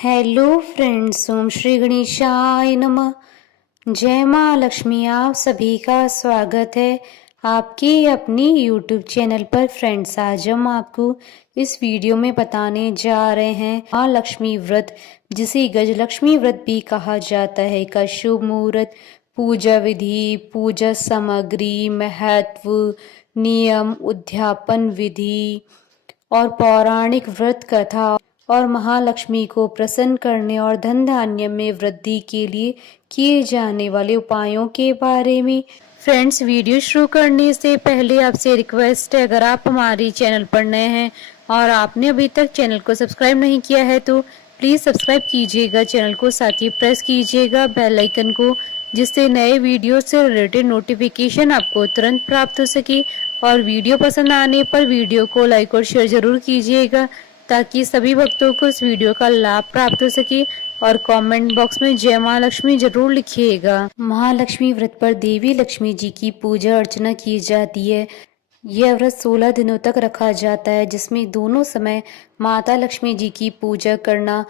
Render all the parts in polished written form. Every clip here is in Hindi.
हेलो फ्रेंड्स, ओम श्री गणेशाय नमः। जय माँ लक्ष्मी। आप सभी का स्वागत है आपके अपनी यूट्यूब चैनल पर। फ्रेंड्स, आज हम आपको इस वीडियो में बताने जा रहे हैं माँ लक्ष्मी व्रत, जिसे गजलक्ष्मी व्रत भी कहा जाता है, का शुभ मुहूर्त, पूजा विधि, पूजा सामग्री, महत्व, नियम, उद्यापन विधि और पौराणिक व्रत कथा और महालक्ष्मी को प्रसन्न करने और धन धान्य में वृद्धि के लिए किए जाने वाले उपायों के बारे में। फ्रेंड्स, वीडियो शुरू करने से पहले आपसे रिक्वेस्ट है, अगर आप हमारी चैनल पर नए हैं और आपने अभी तक चैनल को सब्सक्राइब नहीं किया है तो प्लीज़ सब्सक्राइब कीजिएगा चैनल को, साथ ही प्रेस कीजिएगा बेल आइकन को, जिससे नए वीडियो से रिलेटेड नोटिफिकेशन आपको तुरंत प्राप्त हो सके। और वीडियो पसंद आने पर वीडियो को लाइक और शेयर जरूर कीजिएगा, ताकि सभी भक्तों को इस वीडियो का लाभ प्राप्त हो सके। और कमेंट बॉक्स में जय महालक्ष्मी जरूर लिखिएगा। महालक्ष्मी व्रत पर देवी लक्ष्मी जी की पूजा अर्चना की जाती है। यह व्रत 16 दिनों तक रखा जाता है, जिसमें दोनों समय माता लक्ष्मी जी की पूजा करना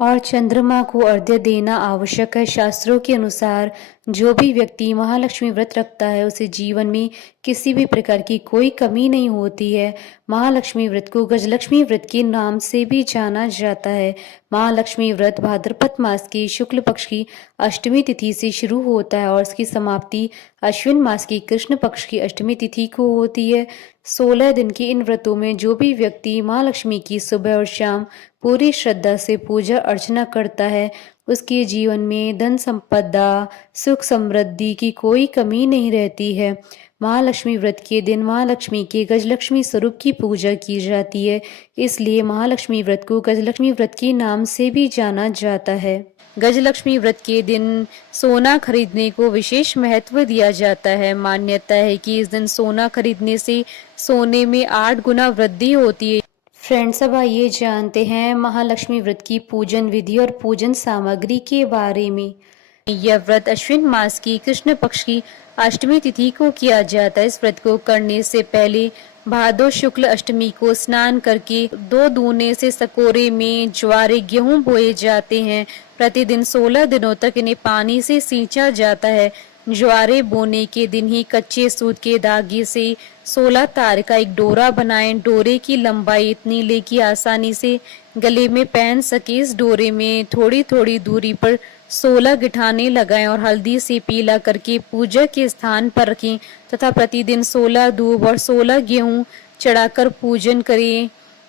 और चंद्रमा को अर्घ्य देना आवश्यक है। शास्त्रों के अनुसार जो भी व्यक्ति महालक्ष्मी व्रत रखता है, उसे जीवन में किसी भी प्रकार की कोई कमी नहीं होती है। महालक्ष्मी व्रत को गजलक्ष्मी व्रत के नाम से भी जाना जाता है। महालक्ष्मी व्रत भाद्रपद मास की शुक्ल पक्ष की अष्टमी तिथि से शुरू होता है और इसकी समाप्ति अश्विन मास की कृष्ण पक्ष की अष्टमी तिथि को होती है। 16 दिन के इन व्रतों में जो भी व्यक्ति महालक्ष्मी की सुबह और शाम पूरी श्रद्धा से पूजा अर्चना करता है, उसके जीवन में धन संपदा, सुख समृद्धि की कोई कमी नहीं रहती है। महालक्ष्मी व्रत के दिन महालक्ष्मी के गजलक्ष्मी स्वरूप की पूजा की जाती है, इसलिए महालक्ष्मी व्रत को गजलक्ष्मी व्रत के नाम से भी जाना जाता है। गजलक्ष्मी व्रत के दिन सोना खरीदने को विशेष महत्व दिया जाता है। मान्यता है कि इस दिन सोना खरीदने से सोने में 8 गुना वृद्धि होती है। फ्रेंड्स, अब आइए जानते हैं महालक्ष्मी व्रत की पूजन विधि और पूजन सामग्री के बारे में। यह व्रत अश्विन मास की कृष्ण पक्ष की अष्टमी तिथि को किया जाता है। इस व्रत को करने से पहले भादो शुक्ल अष्टमी को स्नान करके 2 दूने से सकोरे में ज्वारे गेहूं बोए जाते हैं। प्रतिदिन 16 दिनों तक इन्हें पानी से सींचा जाता है। ज्वारे बोने के दिन ही कच्चे सूत के धागे से 16 तार का एक डोरा बनाएं। डोरे की लंबाई इतनी ले कि आसानी से गले में पहन सके। इस डोरे में थोड़ी थोड़ी दूरी पर 16 गिठाने लगाएं और हल्दी से पीला करके पूजा के स्थान पर रखें तथा प्रतिदिन 16 दूब और 16 गेहूं चढ़ाकर पूजन करें।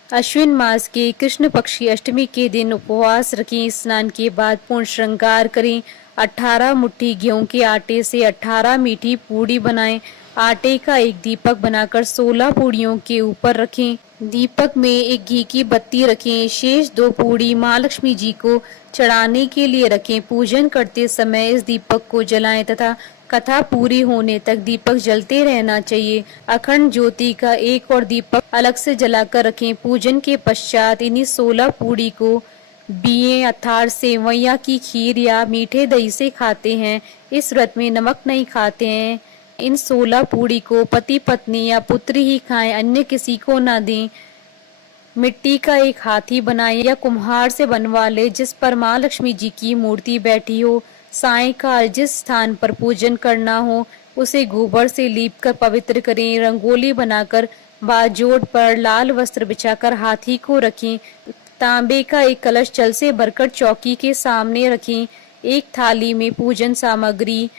अश्विन मास के कृष्ण पक्ष की अष्टमी के दिन उपवास रखें। स्नान के बाद पूर्ण श्रृंगार करें। 18 मुट्ठी गेहूं के आटे से 18 मीठी पूड़ी बनाएं। आटे का एक दीपक बनाकर 16 पूड़ियों के ऊपर रखें। दीपक में एक घी की बत्ती रखें। शेष 2 पूड़ी महालक्ष्मी जी को चढ़ाने के लिए रखें। पूजन करते समय इस दीपक को जलाएं तथा कथा पूरी होने तक दीपक जलते रहना चाहिए। अखंड ज्योति का एक और दीपक अलग से जलाकर रखें। पूजन के पश्चात इन्हीं 16 पूड़ी को बिये अर्थात सेवैया की खीर या मीठे दही से खाते हैं। इस व्रत में नमक नहीं खाते हैं। इन 16 पूड़ी को पति पत्नी या पुत्री ही खाएं, अन्य किसी को न दें। मिट्टी का एक हाथी बनाएं या कुम्हार से बनवा ले जिस पर माँ लक्ष्मी जी की मूर्ति बैठी हो। सायंकाल जिस स्थान पर पूजन करना हो उसे गोबर से लीप कर पवित्र करें। रंगोली बनाकर बाजोड़ पर लाल वस्त्र बिछाकर हाथी को रखें। तांबे का एक कलश जल से भरकर चौकी के सामने रखें। एक थाली में पूजन सामग्री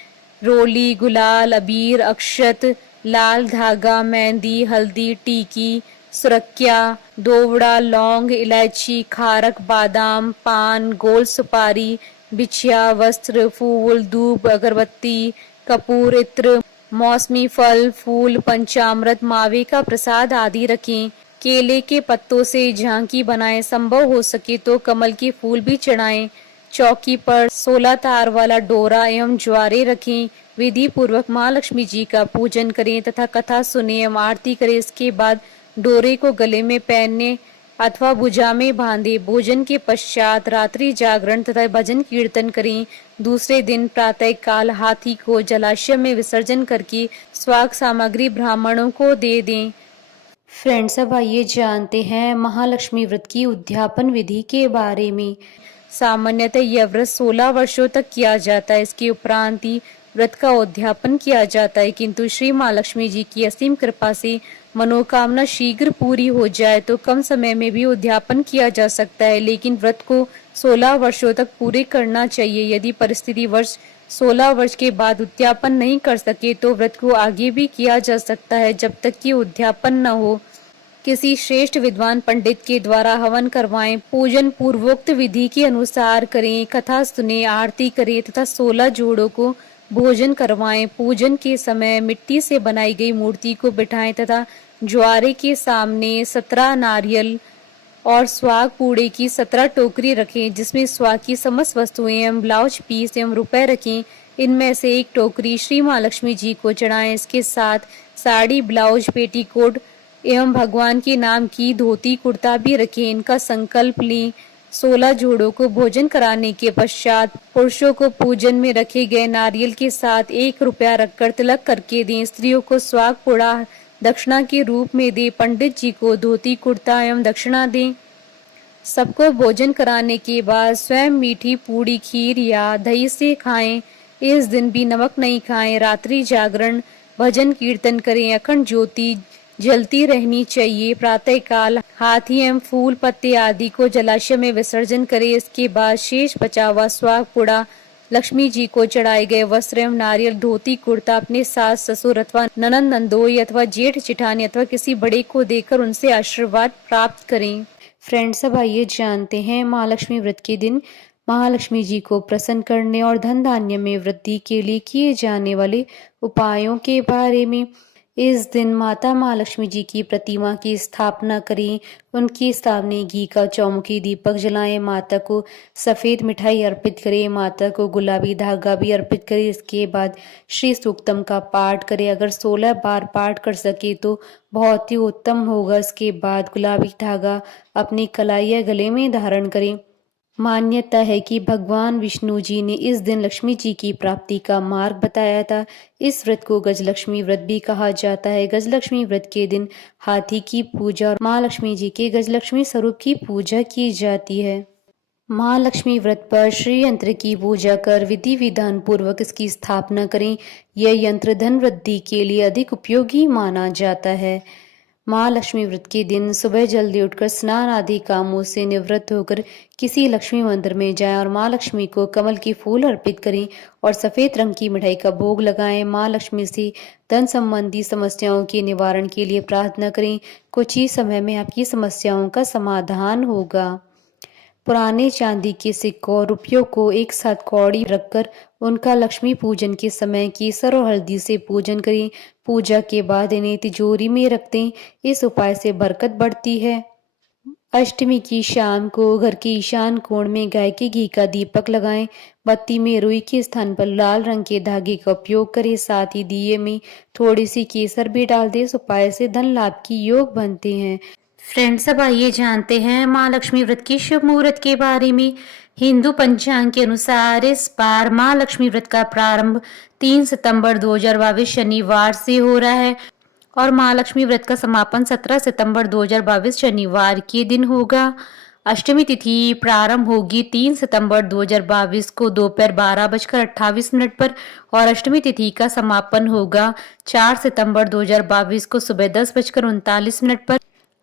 रोली, गुलाल, अबीर, अक्षत, लाल धागा, मेहंदी, हल्दी, टीकी, सुरक्या, दोवड़ा, लौंग, इलायची, खारक, बादाम, पान, गोल सुपारी, बिछिया, वस्त्र, फूल, धूप, अगरबत्ती, कपूर, इत्र, मौसमी फल, फूल, पंचामृत, मावे का प्रसाद आदि रखें। केले के पत्तों से झांकी बनाएं। संभव हो सके तो कमल के फूल भी चढ़ाएं। चौकी पर 16 तार वाला डोरा एवं ज्वारे रखें। विधि पूर्वक माँ लक्ष्मी जी का पूजन करें तथा कथा सुने एवं आरती करें। इसके बाद डोरे को गले में पहनने अथवा भुजा में बांधे। भोजन के पश्चात रात्रि जागरण तथा भजन कीर्तन करें। दूसरे दिन प्रातः काल हाथी को जलाशय में विसर्जन करके स्वाग सामग्री ब्राह्मणों को दे दें। फ्रेंड्स, अब आइए जानते हैं महालक्ष्मी व्रत की उद्यापन विधि के बारे में। सामान्यतः यह व्रत 16 वर्षों तक किया जाता है। इसके उपरांत ही व्रत का उद्यापन किया जाता है, किंतु श्री महालक्ष्मी जी की असीम कृपा से मनोकामना शीघ्र पूरी हो जाए तो कम समय में भी उद्यापन किया जा सकता है, लेकिन व्रत को 16 वर्षों तक पूरे करना चाहिए। यदि परिस्थिति वर्ष 16 वर्ष के बाद उद्यापन नहीं कर सके तो व्रत को आगे भी किया जा सकता है जब तक कि उद्यापन न हो। किसी श्रेष्ठ विद्वान पंडित के द्वारा हवन करवाएं, पूजन पूर्वोक्त विधि के अनुसार करें, कथा सुने, आरती करें तथा 16 जोड़ों को भोजन करवाएं। पूजन के समय मिट्टी से बनाई गई मूर्ति को बिठाएं तथा ज्वारे के सामने 17 नारियल और स्वाग पूड़े की 17 टोकरी रखें, जिसमें स्वाग की समस्त वस्तुएं एवं ब्लाउज पीस एवं रुपए रखें। इनमें से एक टोकरी श्री महालक्ष्मी जी को चढ़ाएं। इसके साथ साड़ी, ब्लाउज, पेटीकोट एवं भगवान के नाम की धोती कुर्ता भी रखें। इनका संकल्प लें। 16 जोड़ों को भोजन कराने के पश्चात पुरुषों को पूजन में रखे गए नारियल के साथ 1 रुपया रखकर तिलक करके दें। स्त्रियों को स्वाग पूड़ा दक्षिणा के रूप में दें। पंडित जी को धोती कुर्ता एवं दक्षिणा दें। सबको भोजन कराने के बाद स्वयं मीठी पूड़ी, खीर या दही से खाएं। इस दिन भी नमक नहीं खाएं। रात्रि जागरण, भजन कीर्तन करें। अखंड ज्योति जलती रहनी चाहिए। प्रातःकाल हाथी एवं फूल पत्ते आदि को जलाशय में विसर्जन करें। इसके बाद शेष बचा हुआ स्वाग पुड़ा लक्ष्मी जी को चढ़ाए गए वस्त्र एवं नारियल, धोती कुर्ता अपने सास ससुर अथवा ननंद नंदोई अथवा जेठ जेठानी अथवा किसी बड़े को देकर उनसे आशीर्वाद प्राप्त करें। फ्रेंड्स, अब आइए जानते हैं महालक्ष्मी व्रत के दिन महालक्ष्मी जी को प्रसन्न करने और धन धान्य में वृद्धि के लिए किए जाने वाले उपायों के बारे में। इस दिन माता महालक्ष्मी जी की प्रतिमा की स्थापना करें। उनके सामने घी का चौमुखी दीपक जलाएं। माता को सफ़ेद मिठाई अर्पित करें। माता को गुलाबी धागा भी अर्पित करें। इसके बाद श्री सूक्तम का पाठ करें। अगर 16 बार पाठ कर सके तो बहुत ही उत्तम होगा। इसके बाद गुलाबी धागा अपनी कलाई या गले में धारण करें। मान्यता है कि भगवान विष्णु जी ने इस दिन लक्ष्मी जी की प्राप्ति का मार्ग बताया था। इस व्रत को गजलक्ष्मी व्रत भी कहा जाता है। गजलक्ष्मी व्रत के दिन हाथी की पूजा और माँ लक्ष्मी जी के गजलक्ष्मी स्वरूप की पूजा की जाती है। माँ लक्ष्मी व्रत पर श्री यंत्र की पूजा कर विधि विधान पूर्वक इसकी स्थापना करें। यह यंत्र धन वृद्धि के लिए अधिक उपयोगी माना जाता है। माँ लक्ष्मी व्रत के दिन सुबह जल्दी उठकर स्नान आदि कामों से निवृत्त होकर किसी लक्ष्मी मंदिर में जाएं और माँ लक्ष्मी को कमल के फूल अर्पित करें और सफ़ेद रंग की मिठाई का भोग लगाएं। माँ लक्ष्मी से धन संबंधी समस्याओं के निवारण के लिए प्रार्थना करें। कुछ ही समय में आपकी समस्याओं का समाधान होगा। पुराने चांदी के सिक्कों और रुपयों को एक साथ कौड़ी रखकर उनका लक्ष्मी पूजन के समय केसर और हल्दी से पूजन करें। पूजा के बाद इन्हें तिजोरी में रख दें। इस उपाय से बरकत बढ़ती है। अष्टमी की शाम को घर के ईशान कोण में गाय के घी का दीपक लगाएं। बत्ती में रुई के स्थान पर लाल रंग के धागे का उपयोग करें। साथ ही दिए में थोड़ी सी केसर भी डाल दें। इस उपाय से धन लाभ की योग बनते हैं। फ्रेंड्स, अब आइए जानते हैं माँ लक्ष्मी व्रत की शुभ मुहूर्त के बारे में। हिंदू पंचांग के अनुसार इस बार माँ लक्ष्मी व्रत का प्रारंभ 3 सितंबर 2022 शनिवार से हो रहा है और माँ लक्ष्मी व्रत का समापन 17 सितंबर 2022 शनिवार के दिन होगा। अष्टमी तिथि प्रारंभ होगी 3 सितंबर 2022 को दोपहर 12:28 पर और अष्टमी तिथि का समापन होगा 4 सितंबर 2022 को सुबह 10:39 पर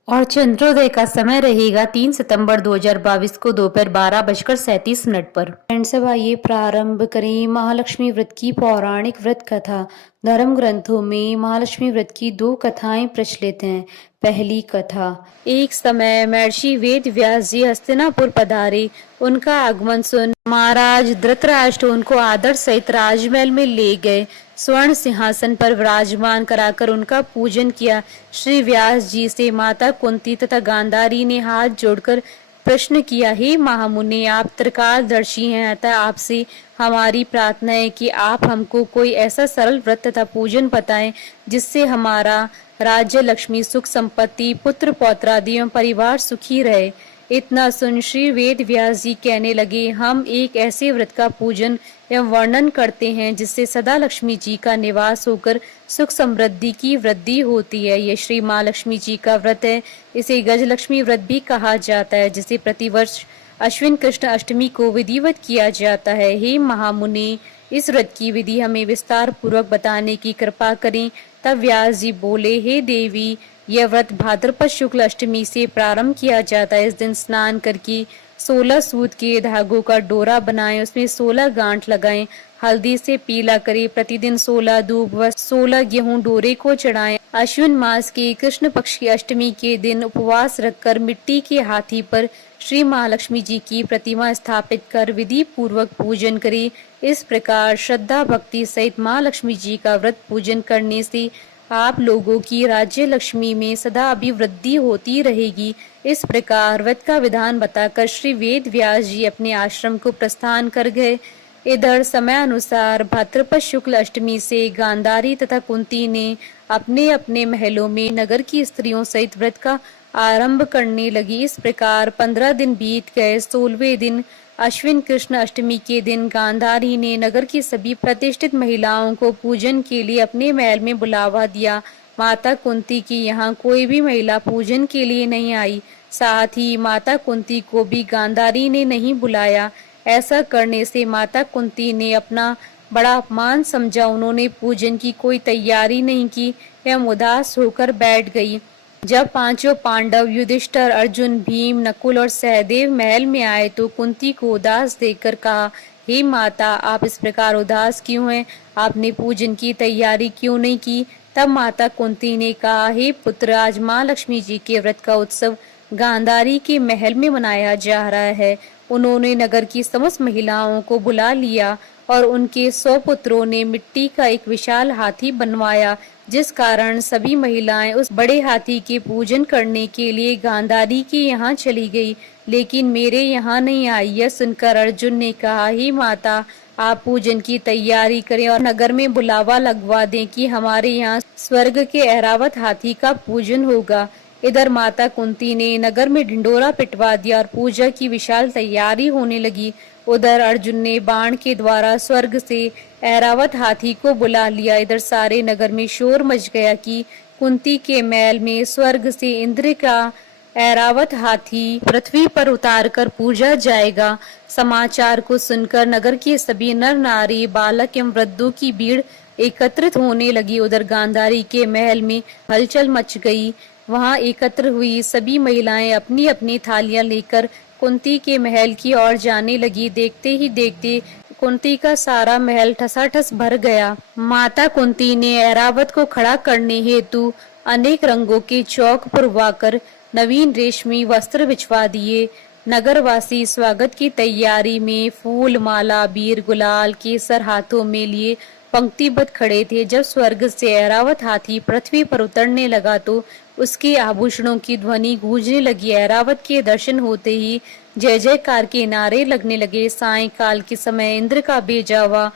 और चंद्रोदय का समय रहेगा 3 सितंबर 2022 को दोपहर 12:37 पर। फ्रेंड्स, अब आइए प्रारंभ करें महालक्ष्मी व्रत की पौराणिक व्रत कथा। धर्म ग्रंथों में महालक्ष्मी व्रत की 2 कथाएं प्रचलित हैं। पहली कथा। एक समय महर्षि वेद व्यास जी हस्तिनापुर पधारे। उनका आगमन सुन महाराज धृतराष्ट्र उनको आदर सहित राजमहल में ले गए। स्वर्ण सिंहासन पर विराजमान कराकर उनका पूजन किया। श्री व्यास जी से माता कुंती तथा गांधारी ने हाथ जोड़कर प्रश्न किया, हे महामुनि, आप त्रिकालदर्शी हैं, अतः आपसे हमारी प्रार्थना है कि आप हमको कोई ऐसा सरल व्रत तथा पूजन बताएं जिससे हमारा राज्य, लक्ष्मी, सुख, संपत्ति, पुत्र पौत्रादि एवं परिवार सुखी रहे। इतना सुन श्री वेद व्यास जी कहने लगे, हम एक ऐसे व्रत का पूजन एवं वर्णन करते हैं जिससे सदा लक्ष्मी जी का निवास होकर सुख समृद्धि की वृद्धि होती है। यह श्री माँ लक्ष्मी जी का व्रत है। इसे गजलक्ष्मी व्रत भी कहा जाता है, जिसे प्रतिवर्ष अश्विन कृष्ण अष्टमी को विधिवत किया जाता है। हे महामुनि, इस व्रत की विधि हमें विस्तार पूर्वक बताने की कृपा करें। तब व्यास जी बोले, हे देवी, यह व्रत भाद्रपद शुक्ल अष्टमी से प्रारंभ किया जाता है। इस दिन स्नान करके 16 सूत के धागों का डोरा बनाएं, उसमें 16 गांठ लगाएं, हल्दी से पीला करें, प्रतिदिन 16 दूब व 16 गेहूं डोरे को चढ़ाएं। अश्विन मास के कृष्ण पक्ष की अष्टमी के दिन उपवास रखकर मिट्टी के हाथी पर श्री महालक्ष्मी जी की प्रतिमा स्थापित कर विधि पूर्वक पूजन करें। इस प्रकार श्रद्धा भक्ति सहित माँ लक्ष्मी जी का व्रत पूजन करने से आप लोगों की राज्य लक्ष्मी में सदा अभिवृद्धि होती रहेगी। इस प्रकार व्रत का विधान बताकर श्री वेद व्यास जी अपने आश्रम को प्रस्थान कर गए। इधर समय अनुसार भाद्रपद शुक्ल अष्टमी से गांधारी तथा कुंती ने अपने अपने महलों में नगर की स्त्रियों सहित व्रत का आरंभ करने लगी। इस प्रकार 15 दिन बीत गए। 16वें दिन अश्विन कृष्ण अष्टमी के दिन गांधारी ने नगर की सभी प्रतिष्ठित महिलाओं को पूजन के लिए अपने महल में बुलावा दिया। माता कुंती की यहाँ कोई भी महिला पूजन के लिए नहीं आई। साथ ही माता कुंती को भी गांधारी ने नहीं बुलाया। ऐसा करने से माता कुंती ने अपना बड़ा अपमान समझा। उन्होंने पूजन की कोई तैयारी नहीं की, एवं उदास होकर बैठ गई। जब पांचों पांडव युधिष्ठिर, अर्जुन, भीम, नकुल और सहदेव महल में आए तो कुंती को उदास देखकर कहा, हे माता, आप इस प्रकार उदास क्यों हैं? आपने पूजन की तैयारी क्यों नहीं की? तब माता कुंती ने कहा, हे पुत्र, आज माँ लक्ष्मी जी के व्रत का उत्सव गांधारी के महल में मनाया जा रहा है। उन्होंने नगर की समस्त महिलाओं को बुला लिया और उनके 100 पुत्रों ने मिट्टी का एक विशाल हाथी बनवाया, जिस कारण सभी महिलाएं उस बड़े हाथी के पूजन करने के लिए गांधारी के यहाँ चली गई, लेकिन मेरे यहाँ नहीं आई। यह सुनकर अर्जुन ने कहा, हे माता, आप पूजन की तैयारी करें और नगर में बुलावा लगवा दें कि हमारे यहाँ स्वर्ग के ऐरावत हाथी का पूजन होगा। इधर माता कुंती ने नगर में ढिंडोरा पिटवा दिया और पूजा की विशाल तैयारी होने लगी। उधर अर्जुन ने बाण के द्वारा स्वर्ग से ऐरावत हाथी को बुला लिया। इधर सारे नगर में शोर मच गया कि कुंती के महल में स्वर्ग से इंद्र का ऐरावत हाथी पृथ्वी पर उतार कर पूजा जाएगा। समाचार को सुनकर नगर के सभी नर नारी, बालक एवं वृद्धों की भीड़ एकत्रित होने लगी। उधर गांधारी के महल में हलचल मच गई। वहां एकत्र हुई सभी महिलाएं अपनी अपनी थालियां लेकर कुंती के महल की ओर जाने लगी। देखते ही देखते कुंती का सारा महल ठसाठस भर गया। माता कुंती ने ऐरावत को खड़ा करने हेतु अनेक रंगों के चौक पुरवाकर नवीन रेशमी वस्त्र बिछवा दिए। नगरवासी स्वागत की तैयारी में फूल, माला, बीर, गुलाल, केसर हाथों में लिए पंक्तिबद्ध खड़े थे। जब स्वर्ग से ऐरावत हाथी पृथ्वी पर उतरने लगा तो उसके आभूषणों की ध्वनि गूंजने लगी। ऐरावत के दर्शन होते ही जय जयकार के नारे लगने लगे। सायंकाल के समय इंद्र का भेजा हुआ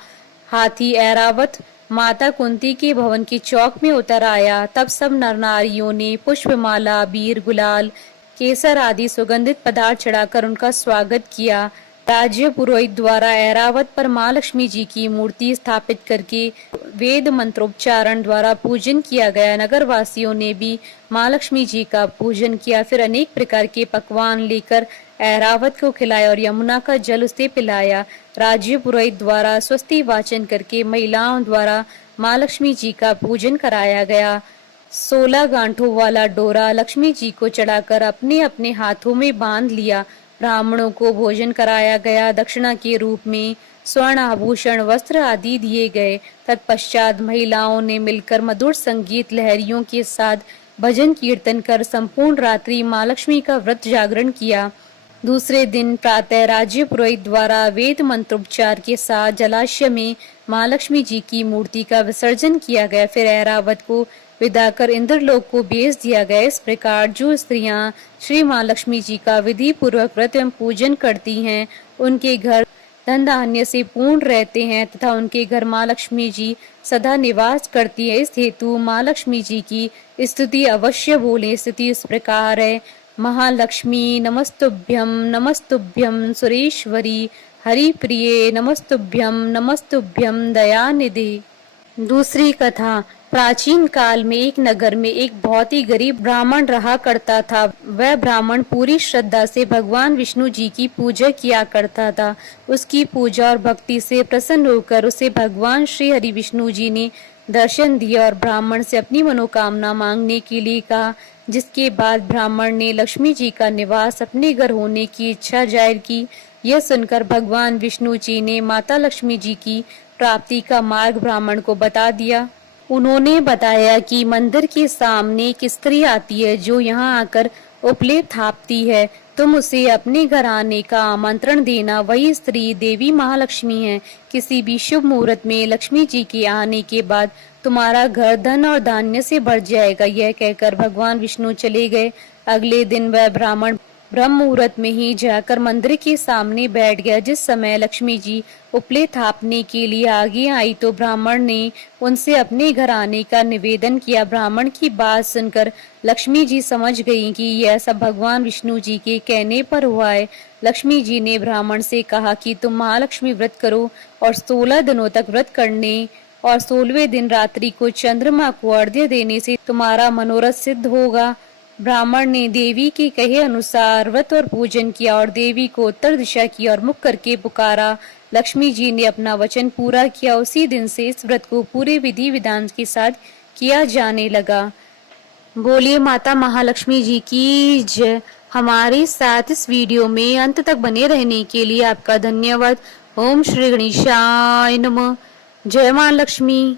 हाथी ऐरावत माता कुंती के भवन के चौक में उतर आया। तब सब नर नारियों ने पुष्पमाला, बीर, गुलाल, केसर आदि सुगंधित पदार्थ चढ़ाकर उनका स्वागत किया। राज्य पुरोहित द्वारा ऐरावत पर माँ लक्ष्मी जी की मूर्ति स्थापित करके वेद मंत्रोच्चारण द्वारा पूजन किया गया। नगर वासियों ने भी माँ लक्ष्मी जी का पूजन किया। फिर अनेक प्रकार के पकवान लेकर ऐरावत को खिलाया और यमुना का जल उसे पिलाया। राज्य पुरोहित द्वारा स्वस्ति वाचन करके महिलाओं द्वारा माँ लक्ष्मी जी का पूजन कराया गया। 16 गांठों वाला डोरा लक्ष्मी जी को चढ़ाकर अपने अपने हाथों में बांध लिया। ब्राह्मणों को भोजन कराया गया। दक्षिणा के रूप में स्वर्ण आभूषण, वस्त्र आदि दिए गए। तत्पश्चात महिलाओं ने मिलकर मधुर संगीत लहरियों के साथ भजन कीर्तन कर संपूर्ण रात्रि माँ लक्ष्मी का व्रत जागरण किया। दूसरे दिन प्रातः राज्य पुरोहित द्वारा वेद मंत्रोच्चार के साथ जलाशय में माँ लक्ष्मी जी की मूर्ति का विसर्जन किया गया। फिर ऐरावत को विदा कर इंद्रलोक को भेज दिया गया। इस प्रकार जो स्त्रियां श्री माँ लक्ष्मी जी का विधि पूर्वक व्रत एवं पूजन करती हैं, उनके घर धन धान्य से पूर्ण रहते हैं तथा उनके घर माँ लक्ष्मी जी सदा निवास करती है। इस हेतु माँ लक्ष्मी जी की स्तुति अवश्य बोले। स्तुति इस प्रकार है, महालक्ष्मी नमस्तुभ्यम नमस्तुभ्यम सुरेश्वरी हरि प्रिये नमस्तुभ्यम नमस्तुभ्यम दयानिधि। दूसरी कथा, प्राचीन काल में एक नगर में एक बहुत ही गरीब ब्राह्मण रहा करता था। वह ब्राह्मण पूरी श्रद्धा से भगवान विष्णु जी की पूजा किया करता था। उसकी पूजा और भक्ति से प्रसन्न होकर उसे भगवान श्री हरि विष्णु जी ने दर्शन दिया और ब्राह्मण से अपनी मनोकामना मांगने के लिए कहा, जिसके बाद ब्राह्मण ने लक्ष्मी जी का निवास अपने घर होने की इच्छा जाहिर की। यह सुनकर भगवान विष्णु जी ने माता लक्ष्मी जी की प्राप्ति का मार्ग ब्राह्मण को बता दिया। उन्होंने बताया कि मंदिर के सामने एक स्त्री आती है जो यहाँ आकर उपलेप थापती है। तुम उसे अपने घर आने का आमंत्रण देना। वही स्त्री देवी महालक्ष्मी है। किसी भी शुभ मुहूर्त में लक्ष्मी जी के आने के बाद तुम्हारा घर धन और धान्य से भर जाएगा। यह कहकर भगवान विष्णु चले गए। अगले दिन वह ब्राह्मण ब्रह्म मुहूर्त में ही जाकर मंदिर के सामने बैठ गया। जिस समय लक्ष्मी जी उपले थापने के लिए आगे आई तो ब्राह्मण ने उनसे अपने घर आने का निवेदन किया। ब्राह्मण की बात सुनकर लक्ष्मी जी समझ गई कि यह सब भगवान विष्णु जी के कहने पर हुआ है। लक्ष्मी जी ने ब्राह्मण से कहा कि तुम महालक्ष्मी व्रत करो और 16 दिनों तक व्रत करने और 16वें दिन रात्रि को चंद्रमा को अर्घ्य देने से तुम्हारा मनोरथ सिद्ध होगा। ब्राह्मण ने देवी के कहे अनुसार व्रत और पूजन किया और देवी को उत्तर दिशा की और मुख करके पुकारा। लक्ष्मी जी ने अपना वचन पूरा किया। उसी दिन से इस व्रत को पूरे विधि विधान के साथ किया जाने लगा। बोलिए माता महालक्ष्मी जी की जय। हमारे साथ इस वीडियो में अंत तक बने रहने के लिए आपका धन्यवाद। ओम श्री गणेशाय नमः। जय मां लक्ष्मी।